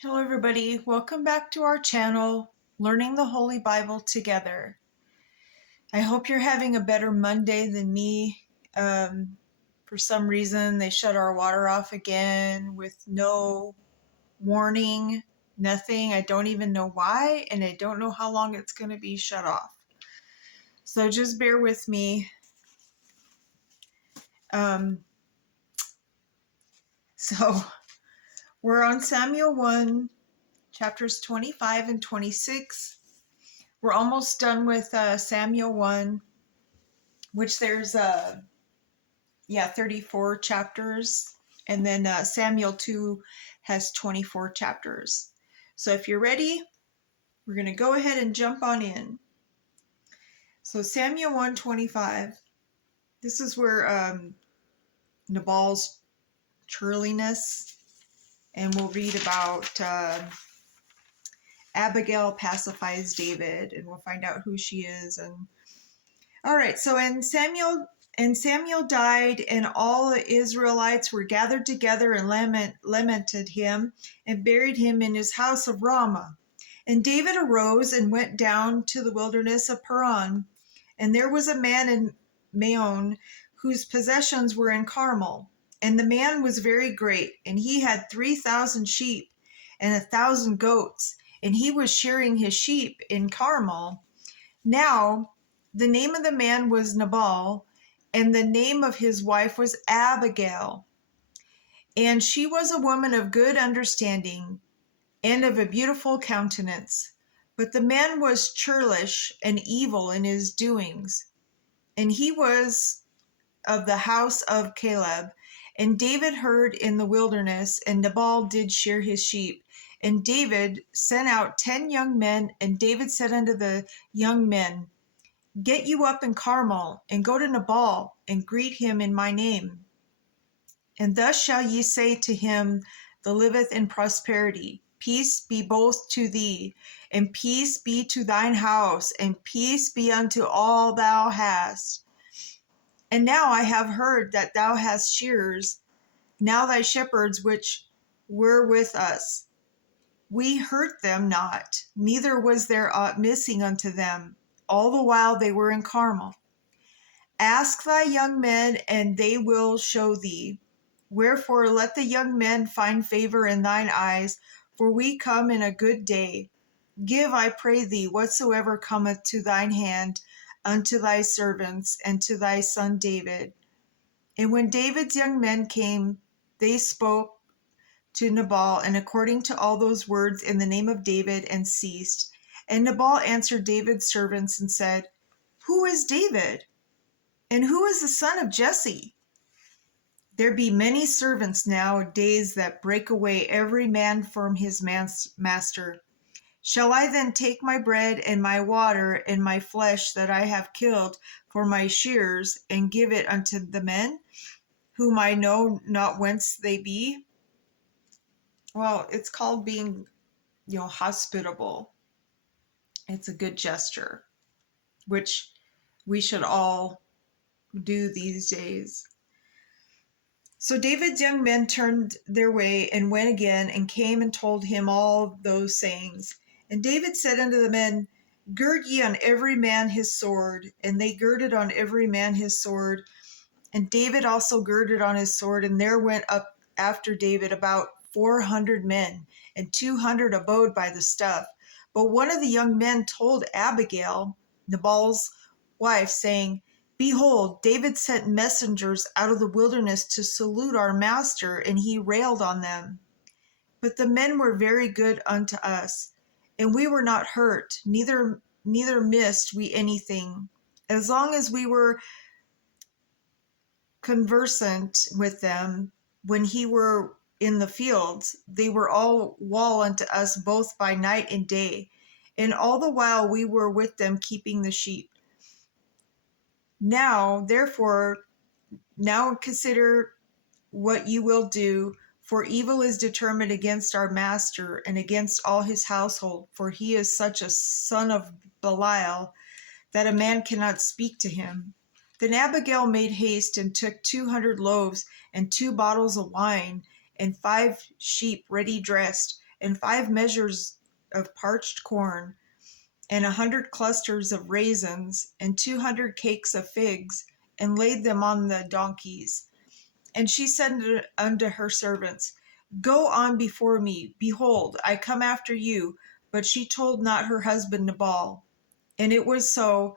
Hello everybody, welcome back to our channel, Learning the Holy Bible Together. I hope you're having a better Monday than me. For some reason, they shut our water off again with no warning, nothing. I don't even know why, and I don't know how long it's going to be shut off. So just bear with me. Um, so we're on Samuel 1, chapters 25 and 26. We're almost done with Samuel 1, which there's 34 chapters, and then Samuel 2 has 24 chapters. So if you're ready, we're going to go ahead and jump on in. So Samuel 1:25, this is where Nabal's churliness, and we'll read about Abigail pacifies David, and we'll find out who she is. And all right, so Samuel died, and all the Israelites were gathered together and lamented him and buried him in his house of Ramah. And David arose and went down to the wilderness of Paran. And there was a man in Maon whose possessions were in Carmel. And the man was very great, and he had 3,000 sheep and 1,000 goats, and he was shearing his sheep in Carmel. Now, the name of the man was Nabal, and the name of his wife was Abigail. And she was a woman of good understanding and of a beautiful countenance. But the man was churlish and evil in his doings. And he was of the house of Caleb. And David heard in the wilderness, and Nabal did shear his sheep. And David sent out 10 young men, and David said unto the young men, Get you up in Carmel, and go to Nabal, and greet him in my name. And thus shall ye say to him that liveth in prosperity, Peace be both to thee, and peace be to thine house, and peace be unto all thou hast. And now I have heard that thou hast shearers, now thy shepherds which were with us. We hurt them not, neither was there aught missing unto them, all the while they were in Carmel. Ask thy young men, and they will show thee. Wherefore let the young men find favor in thine eyes, for we come in a good day. Give, I pray thee, whatsoever cometh to thine hand unto thy servants and to thy son David. And when David's young men came, they spoke to Nabal, and according to all those words in the name of David, and ceased. And Nabal answered David's servants and said, Who is David? And who is the son of Jesse? There be many servants nowadays that break away every man from his master. Shall I then take my bread and my water and my flesh that I have killed for my shears, and give it unto the men, whom I know not whence they be? Well, it's called being, hospitable. It's a good gesture, which we should all do these days. So David's young men turned their way and went again, and came and told him all those sayings. And David said unto the men, Gird ye on every man his sword. And they girded on every man his sword. And David also girded on his sword, and there went up after David about 400 men, and 200 abode by the stuff. But one of the young men told Abigail, Nabal's wife, saying, Behold, David sent messengers out of the wilderness to salute our master, and he railed on them. But the men were very good unto us, and we were not hurt, neither missed we anything. As long as we were conversant with them, when he were in the fields, they were all wall unto us both by night and day, and all the while we were with them keeping the sheep. Now, therefore, consider what you will do, for evil is determined against our master and against all his household, for he is such a son of Belial that a man cannot speak to him. Then Abigail made haste and took 200 loaves and 2 bottles of wine and 5 sheep ready dressed, and 5 measures of parched corn, and 100 clusters of raisins, and 200 cakes of figs, and laid them on the donkeys. And she said unto her servants, Go on before me. Behold, I come after you. But she told not her husband Nabal. And it was so,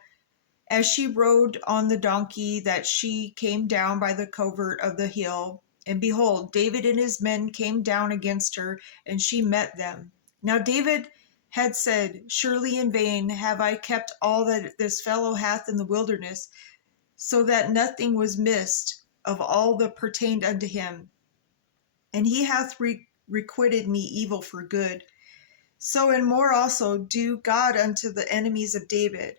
as she rode on the donkey, that she came down by the covert of the hill. And behold, David and his men came down against her, and she met them. Now David had said, Surely in vain have I kept all that this fellow hath in the wilderness, so that nothing was missed of all that pertained unto him. And he hath requited me evil for good. So and more also do God unto the enemies of David.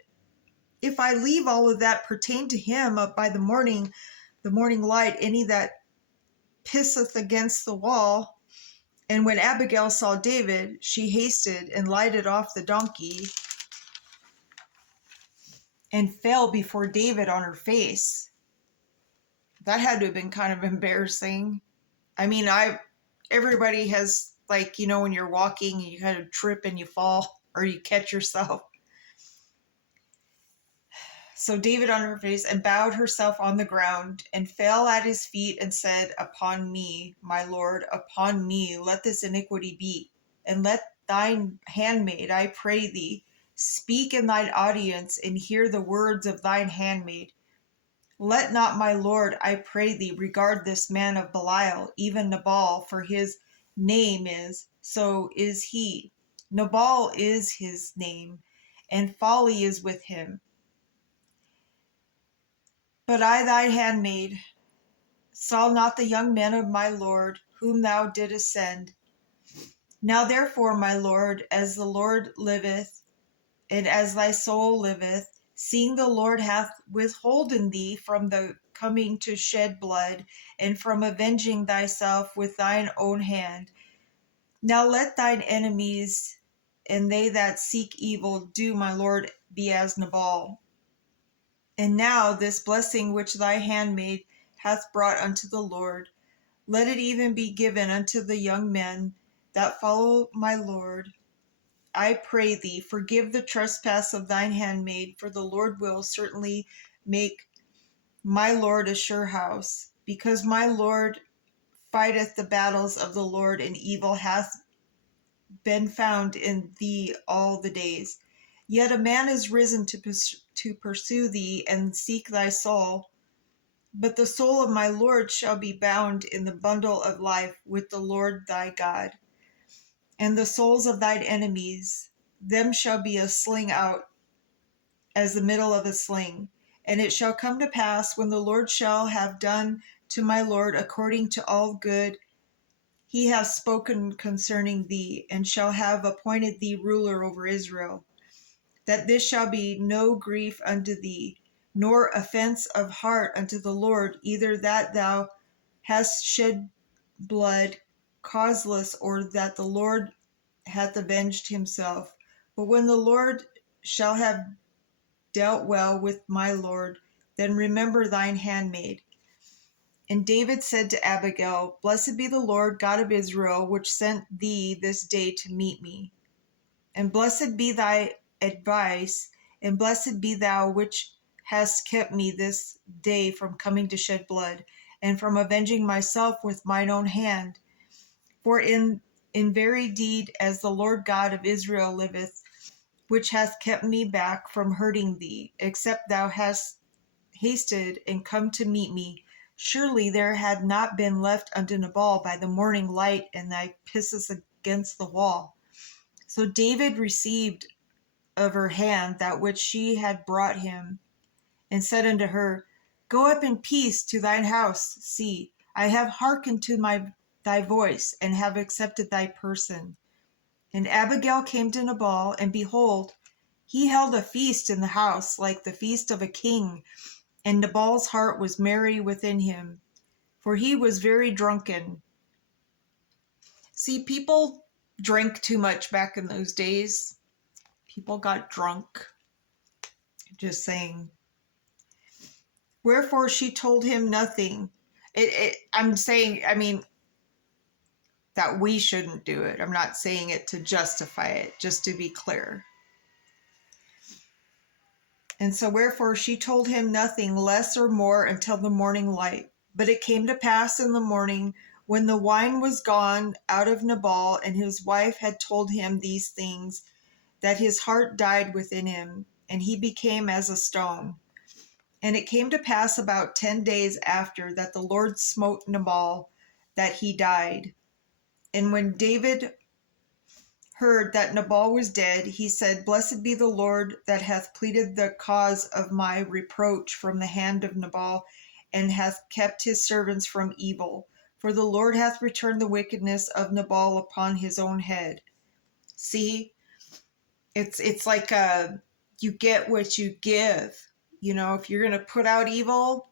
If I leave all of that pertain to him up by the morning light, any that pisseth against the wall. And when Abigail saw David, she hasted and lighted off the donkey and fell before David on her face. That had to have been kind of embarrassing. I mean, everybody has, like, you know, when you're walking and you kind of trip and you fall or you catch yourself. So David on her face and bowed herself on the ground and fell at his feet and said, Upon me, my Lord, upon me, let this iniquity be. And let thine handmaid, I pray thee, speak in thine audience and hear the words of thine handmaid. Let not my Lord, I pray thee, regard this man of Belial, even Nabal, for his name is, so is he. Nabal is his name, and folly is with him. But I, thy handmaid, saw not the young men of my Lord, whom thou didst send. Now therefore, my Lord, as the Lord liveth, and as thy soul liveth, seeing the Lord hath withholden thee from the coming to shed blood, and from avenging thyself with thine own hand, now let thine enemies and they that seek evil do my Lord be as Nabal. And now this blessing which thy handmaid hath brought unto the Lord, let it even be given unto the young men that follow my Lord. I pray thee, forgive the trespass of thine handmaid, for the Lord will certainly make my Lord a sure house, because my Lord fighteth the battles of the Lord, and evil hath been found in thee all the days. Yet a man is risen to pursue thee and seek thy soul. But the soul of my Lord shall be bound in the bundle of life with the Lord thy God. And the souls of thine enemies, them shall be a sling out as the middle of a sling. And it shall come to pass, when the Lord shall have done to my Lord according to all good he hath spoken concerning thee, and shall have appointed thee ruler over Israel, that this shall be no grief unto thee, nor offense of heart unto the Lord, either that thou hast shed blood causeless, or that the Lord hath avenged himself. But when the Lord shall have dealt well with my Lord, then remember thine handmaid. And David said to Abigail, Blessed be the Lord God of Israel, which sent thee this day to meet me. And blessed be thy advice, and blessed be thou which hast kept me this day from coming to shed blood, and from avenging myself with mine own hand. For in very deed, as the Lord God of Israel liveth, which hath kept me back from hurting thee, except thou hast hasted and come to meet me, surely there had not been left unto Nabal by the morning light, and thy pisses against the wall. So David received of her hand that which she had brought him, and said unto her, Go up in peace to thine house. See, I have hearkened to thy voice, and have accepted thy person. And Abigail came to Nabal, and behold, he held a feast in the house, like the feast of a king. And Nabal's heart was merry within him, for he was very drunken. See, people drank too much back in those days. People got drunk. Just saying. Wherefore she told him nothing. I'm saying, I mean, that we shouldn't do it. I'm not saying it to justify it, just to be clear. And so wherefore she told him nothing less or more until the morning light. But it came to pass in the morning, when the wine was gone out of Nabal, and his wife had told him these things, that his heart died within him, and he became as a stone. And it came to pass about 10 days after that the Lord smote Nabal, that he died. And when David heard that Nabal was dead, he said, Blessed be the Lord that hath pleaded the cause of my reproach from the hand of Nabal, and hath kept his servants from evil. For the Lord hath returned the wickedness of Nabal upon his own head. See, it's like you get what you give. You know, if you're going to put out evil,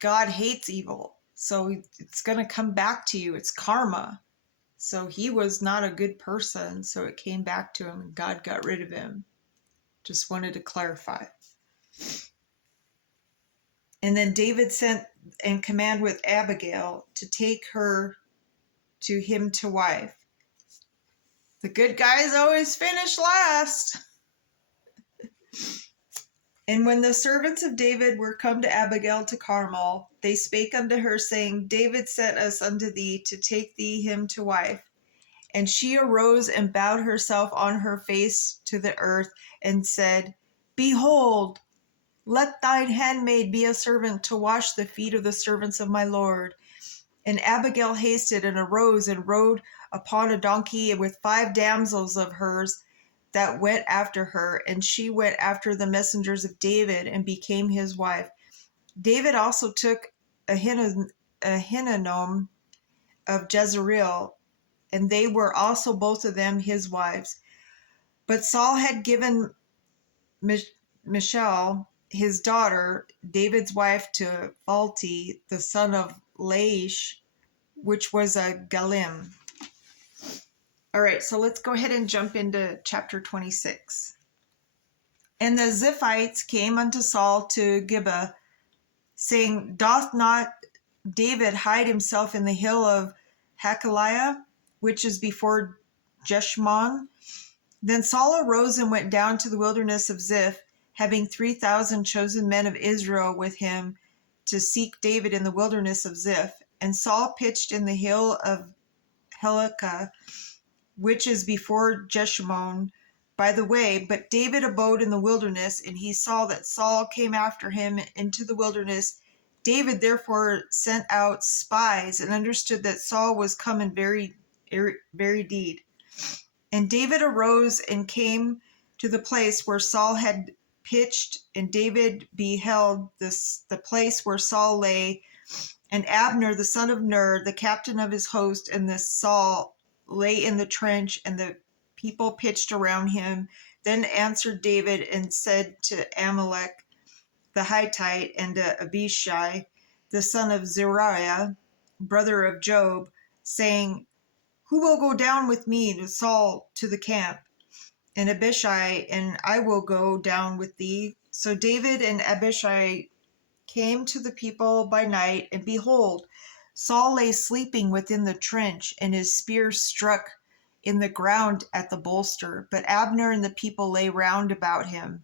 God hates evil. So it's going to come back to you. It's karma. So he was not a good person. So it came back to him and God got rid of him. Just wanted to clarify. And then David sent and commanded with Abigail to take her to him to wife. The good guys always finish last. And when the servants of David were come to Abigail to Carmel, they spake unto her, saying, David sent us unto thee to take thee him to wife. And she arose and bowed herself on her face to the earth, and said, Behold, let thine handmaid be a servant to wash the feet of the servants of my Lord. And Abigail hasted and arose and rode upon a donkey with 5 damsels of hers that went after her, and she went after the messengers of David and became his wife. David also took Ahinoam of Jezreel, and they were also both of them his wives. But Saul had given Michal, his daughter, David's wife, to Phalti, the son of Laish, which was a Galim. All right, so let's go ahead and jump into chapter 26. And the Ziphites came unto Saul to Gibeah, saying, Doth not David hide himself in the hill of Hakaliah, which is before Jeshimon? Then Saul arose and went down to the wilderness of Ziph, having 3,000 chosen men of Israel with him to seek David in the wilderness of Ziph. And Saul pitched in the hill of Helikah, which is before Jeshimon, by the way. But David abode in the wilderness, and he saw that Saul came after him into the wilderness. David therefore sent out spies, and understood that Saul was come in very deed. And David arose and came to the place where Saul had pitched, and David beheld the place where Saul lay, and Abner the son of Ner, the captain of his host, and the Saul lay in the trench, and the people pitched around him. Then answered David and said to Amalek the Hittite, and to Abishai the son of Zeruiah, brother of Job, saying, Who will go down with me to Saul to the camp? And Abishai, and I will go down with thee. So David and Abishai came to the people by night, and behold, Saul lay sleeping within the trench, and his spear struck in the ground at the bolster. But Abner and the people lay round about him.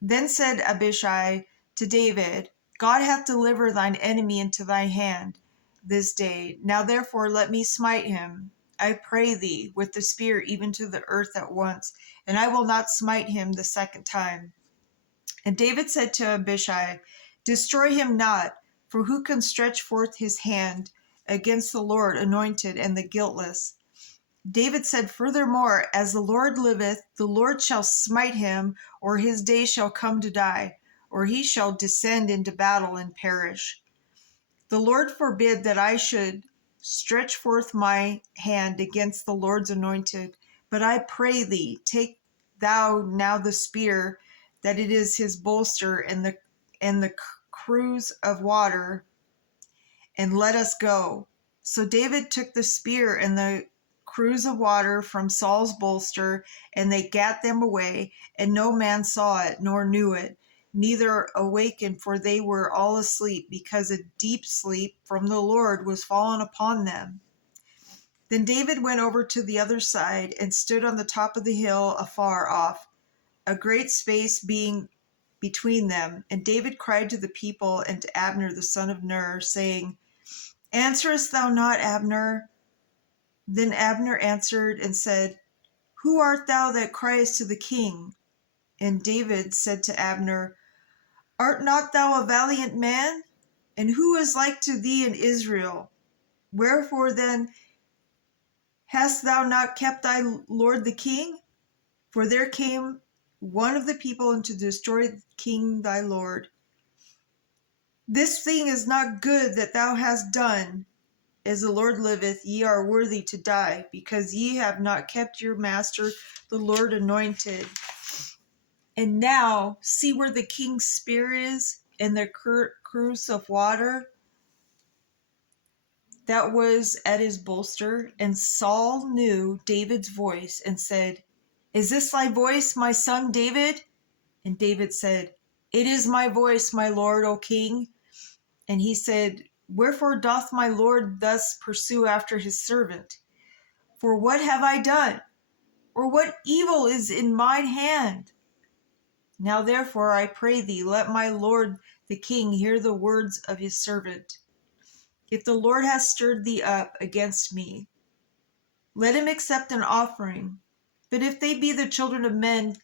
Then said Abishai to David, God hath delivered thine enemy into thy hand this day. Now therefore let me smite him, I pray thee, with the spear even to the earth at once, and I will not smite him the second time. And David said to Abishai, Destroy him not, for who can stretch forth his hand against the Lord anointed and the guiltless? David said furthermore, As the Lord liveth, the Lord shall smite him, or his day shall come to die, or he shall descend into battle and perish. The Lord forbid that I should stretch forth my hand against the Lord's anointed, but I pray thee, take thou now the spear, that it is his bolster, and the cruse of water, and let us go. So David took the spear and the cruse of water from Saul's bolster, and they gat them away, and no man saw it, nor knew it, neither awakened, for they were all asleep, because a deep sleep from the Lord was fallen upon them. Then David went over to the other side and stood on the top of the hill afar off, a great space being between them. And David cried to the people and to Abner the son of Ner, saying, Answerest thou not, Abner? Then Abner answered and said, Who art thou that criest to the king? And David said to Abner, Art not thou a valiant man? And who is like to thee in Israel? Wherefore then hast thou not kept thy lord the king? For there came one of the people and to destroy the king thy lord. This thing is not good that thou hast done. As the Lord liveth, ye are worthy to die, because ye have not kept your master the Lord anointed. And now see where the king's spear is, and the cruse of water that was at his bolster. And Saul knew David's voice and said, Is this thy voice, my son David? And David said, It is my voice, my lord, O king. And he said, Wherefore doth my lord thus pursue after his servant? For what have I done? Or what evil is in mine hand? Now therefore I pray thee, let my lord the king hear the words of his servant. If the Lord has stirred thee up against me, let him accept an offering. But if they be the children of men,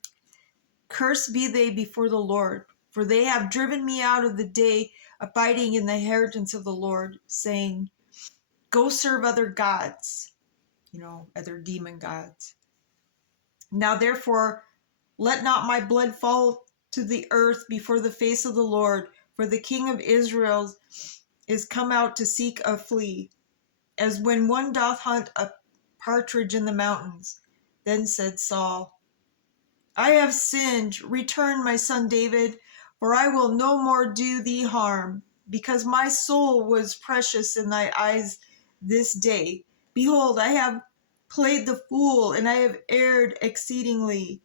cursed be they before the Lord. For they have driven me out of the day abiding in the inheritance of the Lord, saying, Go serve other gods, other demon gods. Now therefore, let not my blood fall to the earth before the face of the Lord, for the king of Israel is come out to seek a flea, as when one doth hunt a partridge in the mountains. Then said Saul, I have sinned. Return, my son David, for I will no more do thee harm, because my soul was precious in thy eyes this day. Behold, I have played the fool, and I have erred exceedingly.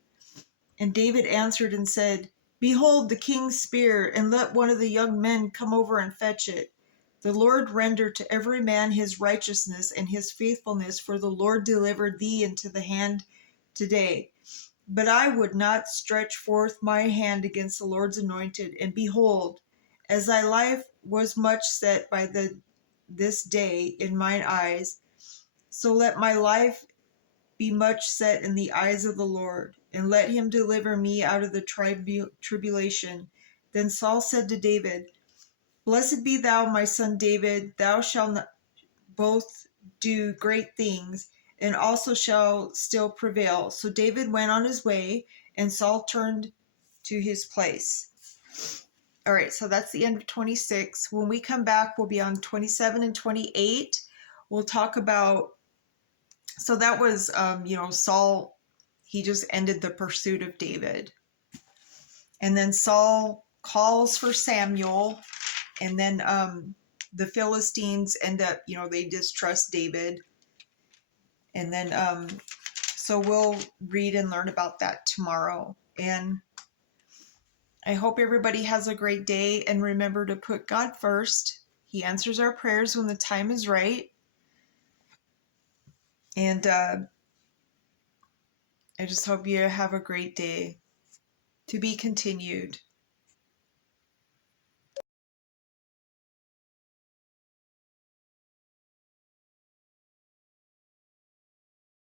And David answered and said, Behold the king's spear, and let one of the young men come over and fetch it. The Lord render to every man his righteousness and his faithfulness, for the Lord delivered thee into the hand today. But I would not stretch forth my hand against the Lord's anointed. And behold, as thy life was much set by this day in mine eyes, so let my life be much set in the eyes of the Lord, and let him deliver me out of the tribulation. Then Saul said to David, Blessed be thou, my son David, thou shalt both do great things, and also shall still prevail. So David went on his way, and Saul turned to his place. All right, so that's the end of 26. When we come back, we'll be on 27 and 28. We'll talk about, so that was, Saul, he just ended the pursuit of David. And then Saul calls for Samuel, and then the Philistines end up, they distrust David. And then, so we'll read and learn about that tomorrow. And I hope everybody has a great day, and remember to put God first. He answers our prayers when the time is right. And I just hope you have a great day. To be continued.